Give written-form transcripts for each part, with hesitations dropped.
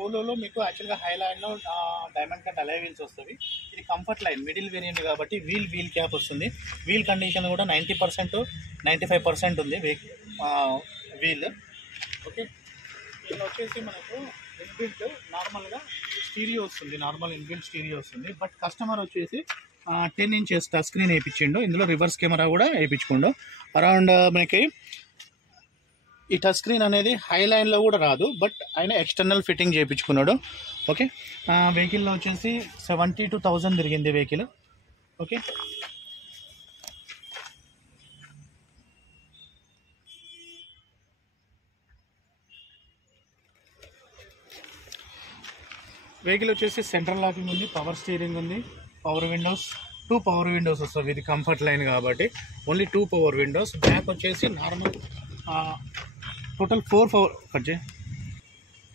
పోలోలో మీకు యాక్చువల్గా హై లైన్లో డైమండ్ కట్ అలై వీల్స్ వస్తుంది. ఇది కంఫర్ట్ లైన్ మిడిల్ వేరియంట్ కాబట్టి వీల్ క్యాప్ వస్తుంది. వీల్ కండిషన్ కూడా 90% 95% ఉంది వీల్. ఓకే, దీనిలో వచ్చేసి మనకు ఇన్బిల్ట్ నార్మల్గా స్టీరియో వస్తుంది, నార్మల్ ఇన్బిల్ట్ స్టీరియో వస్తుంది. బట్ కస్టమర్ వచ్చేసి 10 inches టచ్ స్క్రీన్ వేయించిండు. ఇందులో రివర్స్ కెమెరా కూడా వేయించుకోండు. అరౌండ్ మనకి ఈ టచ్ స్క్రీన్ అనేది హై లైన్లో కూడా రాదు, బట్ ఆయన ఎక్స్టర్నల్ ఫిట్టింగ్ చేయించుకున్నాడు. ఓకే, వెహికల్లో వచ్చేసి 72,000 తిరిగింది వెహికల్. ఓకే, వెహికల్ వచ్చేసి సెంట్రల్ లాకింగ్ ఉంది, పవర్ స్టీరింగ్ ఉంది, పవర్ విండోస్, 2 పవర్ విండోస్ వస్తుంది. ఇది కంఫర్ట్ లైన్ కాబట్టి ఓన్లీ 2 పవర్ విండోస్. బ్యాక్ వచ్చేసి నార్మల్ టోటల్ 4 పవర్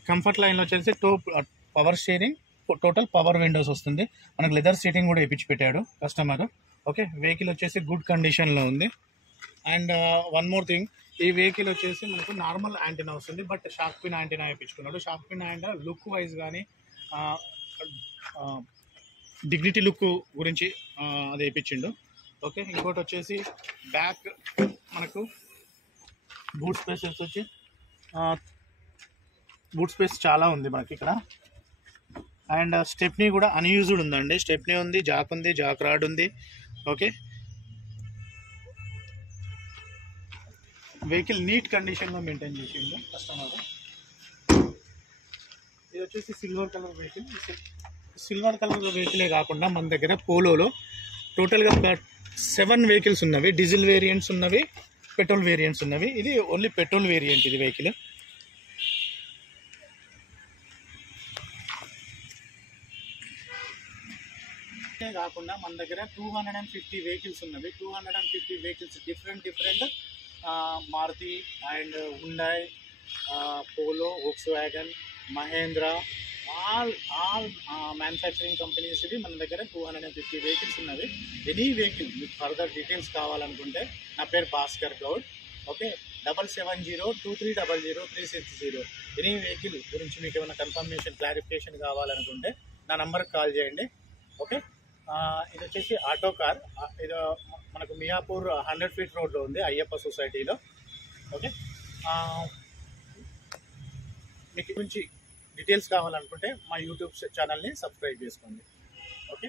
కంఫర్ట్ లైన్లో వచ్చేసి 2 power steering, total power Windows వస్తుంది. మనకు లెదర్ సీటింగ్ కూడా వేయించి పెట్టాడు కస్టమర్. ఓకే, వెహికల్ వచ్చేసి గుడ్ కండిషన్లో ఉంది. అండ్ వన్ మోర్ థింగ్, ఈ వెహికల్ వచ్చేసి మనకు నార్మల్ యాంటీనా వస్తుంది, బట్ షార్క్ పిన్ యాంటీనా వేయించుకున్నాడు. Shark pin antenna look wise కానీ డిగ్నిటీ లుక్ గురించి అది వేయించిండు. ఓకే, ఇంకోటి వచ్చేసి బ్యాక్ మనకు బూట్ స్పేసెస్ వచ్చి బూట్ స్పేస్ చాలా ఉంది మనకి ఇక్కడ. అండ్ స్టెప్నీ కూడా అన్యూజ్డ్ ఉందండి. స్టెప్నీ ఉంది, జాక్ రాడ్ ఉంది. ఓకే, వెహికల్ నీట్ కండిషన్లో మెయింటైన్ చేసిండు కస్టమర్. ఇది వచ్చేసి silver colour vehicle. Silver colour వెహికలే కాకుండా మన దగ్గర పోలోలో టోటల్గా 7 వెహికల్స్ ఉన్నవి. డీజిల్ వేరియంట్స్ ఉన్నవి, పెట్రోల్ వేరియంట్స్ ఉన్నవి. ఇది ఓన్లీ పెట్రోల్ వేరియంట్ ఇది వెహికల్. కాకుండా మన దగ్గర 250 వెహికల్స్ ఉన్నవి. 250 vehicles different Maruti and Hyundai, Polo, Volkswagen, Mahindra, all manufacturing companies ఇది మన దగ్గర 250 వెహికల్స్ ఉన్నవి. ఎనీ వెహికల్ మీకు ఫర్దర్ డీటెయిల్స్ కావాలనుకుంటే నా పేరు Bhaskar Goud. Okay, 7702300360. Any vehicle గురించి మీకు ఏమైనా కన్ఫర్మేషన్ క్లారిఫికేషన్ కావాలనుకుంటే నా నంబర్కి కాల్ చేయండి. ఓకే, ఇది వచ్చేసి ఆటో కార్. ఇది మనకు మియాపూర్ 100 feet రోడ్లో ఉంది, అయ్యప్ప సొసైటీలో. ఓకే, మీకు గురించి డీటెయిల్స్ కావాలనుకుంటే మా యూట్యూబ్ ఛానల్ని సబ్స్క్రైబ్ చేసుకోండి. ఓకే.